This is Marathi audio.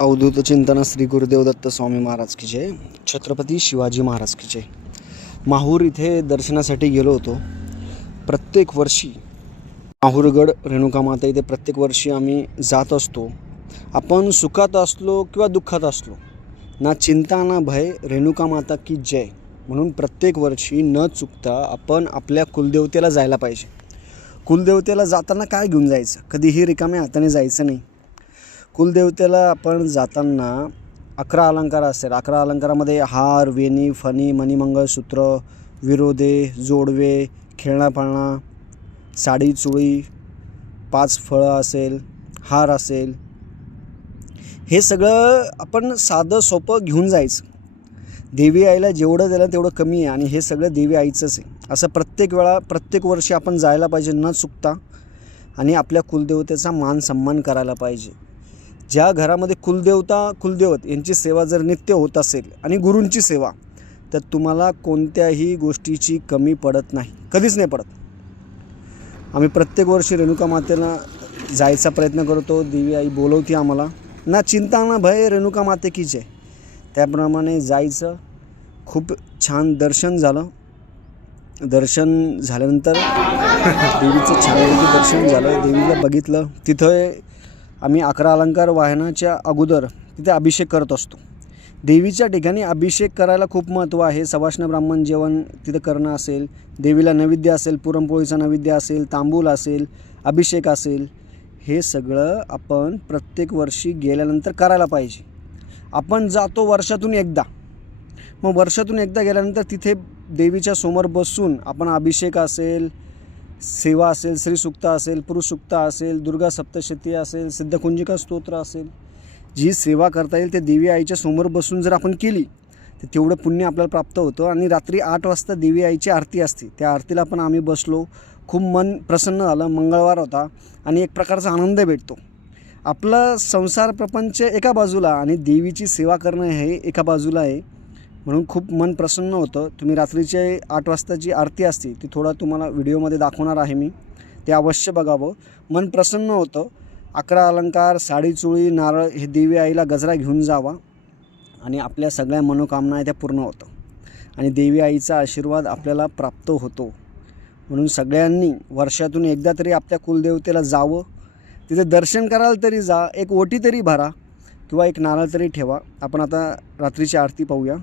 अवधूत चिंतन श्री गुरुदेव दत्त स्वामी महाराज की जय. छत्रपती शिवाजी महाराज की जय. माहूर इथे दर्शनासाठी गेलो होतो. प्रत्येक वर्षी माहूरगड रेणुकामाता इथे प्रत्येक वर्षी आम्ही जात असतो. आपण सुखात असलो किंवा दुःखात असलो, ना चिंता ना भय, रेणुकामाता की जय म्हणून प्रत्येक वर्षी न चुकता आपण आपल्या कुलदेवतेला जायला पाहिजे. कुलदेवतेला जाताना काय घेऊन जायचं? कधीही रिकाम्या हाताने जायचं नाही. कुलदेवतेला आपण जाताना 11 अलंकार असेल. 11 अलंकारामध्ये हार, वेणी, फणी, मणिमंगळसूत्र, विरोधे, जोडवे, खेळणा पाळणा, साडी चुळी, 5 फळं असेल, हार असेल, हे सगळं आपण साधं सोपं घेऊन जायचं. देवी आईला जेवढं दिलं तेवढं कमी आहे आणि हे सगळं देवी आईचंच आहे. असं प्रत्येक वर्षी आपण जायला पाहिजे न चुकता आणि आपल्या कुलदेवतेचा मान सन्मान करायला पाहिजे. ज्या घरामध्ये कुलदेवत यांची सेवा जर नित्य होत असेल आणि गुरूंची सेवा, तर तुम्हाला कोणत्याही गोष्टीची कमी पडत नाही, कधीच नाही पडत. आम्ही प्रत्येक वर्षी रेणुका मातेला जायचा प्रयत्न करतो. देवी आई बोलवते आम्हाला. ना चिंता ना भय, रेणुका माते की जय. त्याप्रमाणे जायचं. खूप छान दर्शन झालं. दर्शन झाल्यानंतर देवीचं छानपैकी दर्शन झालं. देवीला बघितलं. तिथं आम्ही 11 अलंकार वाहनाच्या अगोदर तिथे अभिषेक करत असतो. देवीच्या ठिकाणी अभिषेक करायला खूप महत्त्व आहे. सवाष्ण ब्राह्मण जेवण तिथं करणं असेल, देवीला नैवेद्य असेल, पुरणपोळीचा नैवेद्य असेल, तांबूल असेल, अभिषेक असेल, हे सगळं आपण प्रत्येक वर्षी गेल्यानंतर करायला पाहिजे. आपण जातो वर्षातून एकदा. मग वर्षातून एकदा गेल्यानंतर तिथे देवीच्या समोर बसून आपण अभिषेक असेल, सेवा असेल, श्रीसुक्त असेल, पुरुषसुक्त असेल, दुर्गा सप्तशती असेल, सिद्धकुंजिका स्तोत्र असेल, जी सेवा करता येईल ते देवी आईच्या समोर बसून जर आपण केली तर तेवढं पुण्य आपल्याला प्राप्त होतं. आणि रात्री 8 वाजता देवी आईची आरती असते. त्या आरतीला पण आम्ही बसलो. खूप मन प्रसन्न झालं. मंगळवार होता आणि एक प्रकारचा आनंद भेटतो. आपला संसार प्रपंच एका बाजूला आणि देवीची सेवा करणं हे एका बाजूला आहे, म्हणून खूप मन प्रसन्न होतं. तुम्ही रात्रीचे 8 वाजताची आरती असते ती थोडा तुम्हाला व्हिडिओमध्ये दाखवणार आहे मी. ते अवश्य बघावं. मन प्रसन्न होतं. 11 अलंकार, साडी चुळी, नारळ हे देवी आईला गजरा घेऊन जावा आणि आपल्या सगळ्या मनोकामना आहे त्या पूर्ण होतं आणि देवी आईचा आशीर्वाद आपल्याला प्राप्त होतो. म्हणून सगळ्यांनी वर्षातून एकदा तरी आपल्या कुलदेवतेला जावं. तिथे दर्शन कराल तरी जा, एक ओटी तरी भरा किंवा एक नारळ तरी ठेवा. आपण आता रात्रीची आरती पाहूया.